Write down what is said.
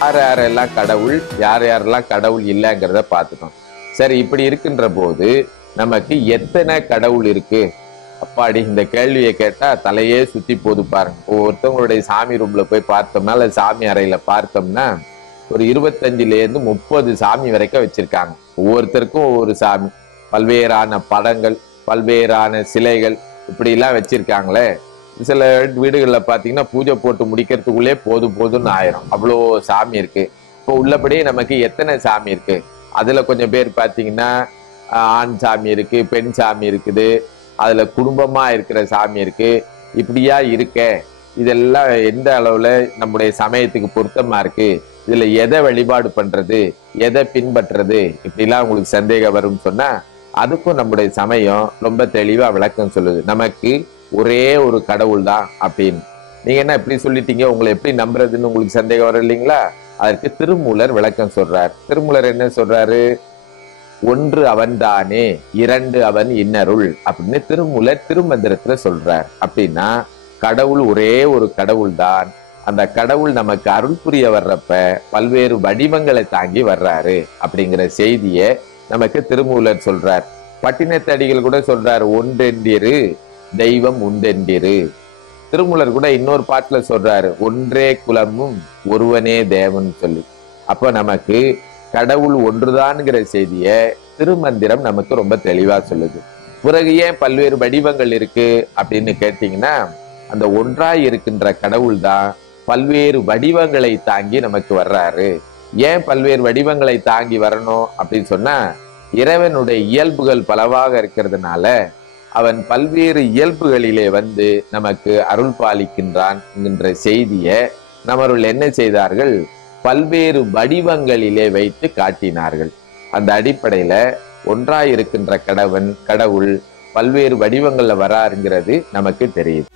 யார் யாரெல்லாம் கடவுள், யார் யாரெல்லாம் கடவுள் இல்லைங்கிறத பார்த்துட்டோம். சரி, இப்படி இருக்கின்ற போது நமக்கு எத்தனை கடவுள் இருக்கு? அப்பாடி, இந்த கேள்வியை கேட்டா தலையே சுத்தி போது பாருங்க. ஒவ்வொருத்தவங்களுடைய சாமி ரூம்ல போய் பார்த்தோம்னா அல்லது சாமி அறையில பார்த்தோம்னா ஒரு 25ல இருந்து 30 சாமி வரைக்கும் வச்சிருக்காங்க. ஒவ்வொருத்தருக்கும் ஒவ்வொரு சாமி, பல்வேறான படங்கள், பல்வேறான சிலைகள் இப்படி எல்லாம் வச்சிருக்காங்களே. சில வீடுகள்ல பாத்தீங்கன்னா பூஜை போட்டு முடிக்கிறதுக்குள்ளே போதும்னு ஆயிரும், அவ்வளோ சாமி இருக்கு. இப்போ உள்ளபடியே நமக்கு எத்தனை சாமி இருக்கு? அதுல கொஞ்சம் பேர் பாத்தீங்கன்னா ஆண் சாமி இருக்கு, பெண் சாமி இருக்குது, அதுல குடும்பமா இருக்கிற சாமி இருக்கு. இப்படியா இருக்க, இதெல்லாம் எந்த அளவுல நம்முடைய சமயத்துக்கு பொருத்தமா இருக்கு, இதுல எதை வழிபாடு பண்றது, எதை பின்பற்றுறது, இப்படிலாம் உங்களுக்கு சந்தேகம் வரும்னு சொன்னா அதுக்கும் நம்முடைய சமயம் ரொம்ப தெளிவா விளக்கம் சொல்லுது. நமக்கு ஒரே ஒரு கடவுள் தான் அப்படின்னு. நீங்க என்ன இப்படி சொல்லிட்டீங்க, உங்களை எப்படி நம்புறதுன்னு உங்களுக்கு சந்தேகம் வரும் இல்லைங்களா? அதற்கு திருமூலர் விளக்கம் சொல்றார். திருமூலர் என்ன சொல்றாரு? ஒன்று அவன்தானே, இரண்டு அவன் இன்னருள் அப்படின்னு திருமூலர் திருமந்திரத்துல சொல்றார். அப்படின்னா கடவுள் ஒரே ஒரு கடவுள் தான். அந்த கடவுள் நமக்கு அருள் புரிய வர்றப்ப பல்வேறு வடிவங்களை தாங்கி வர்றாரு அப்படிங்கிற செய்தியை நமக்கு திருமூலர் சொல்றார். பட்டினத்தடிகள் கூட சொல்றார், ஒன்றெண்டிரு தெய்வம் உண்டெண்டிரு. திருமூலர் கூட இன்னொரு பாட்டுல சொல்றாரு, ஒன்றே குலமும் ஒருவனே தேவன் சொல்லி. அப்ப நமக்கு கடவுள் ஒன்றுதான்ங்கிற செய்திய திருமந்திரம் நமக்கு ரொம்ப தெளிவா சொல்லுது. பிறகு ஏன் பல்வேறு வடிவங்கள் இருக்கு அப்படின்னு கேட்டீங்கன்னா, அந்த ஒன்றாய் இருக்கின்ற கடவுள் தான் பல்வேறு வடிவங்களை தாங்கி நமக்கு வர்றாரு. ஏன் பல்வேறு வடிவங்களை தாங்கி வரணும் அப்படின்னு சொன்னா, இறைவனுடைய இயல்புகள் பலவாக இருக்கிறதுனால அவன் பல்வேறு இயல்புகளிலே வந்து நமக்கு அருள் பாலிக்கின்றான் என்கின்ற செய்தியை நம்மவர்கள் என்ன செய்தார்கள்? பல்வேறு வடிவங்களிலே வைத்து காட்டினார்கள். அந்த அடிப்படையில ஒன்றாயிருக்கின்ற கடவுள் பல்வேறு வடிவங்கள்ல வராருங்கிறது நமக்கு தெரியுது.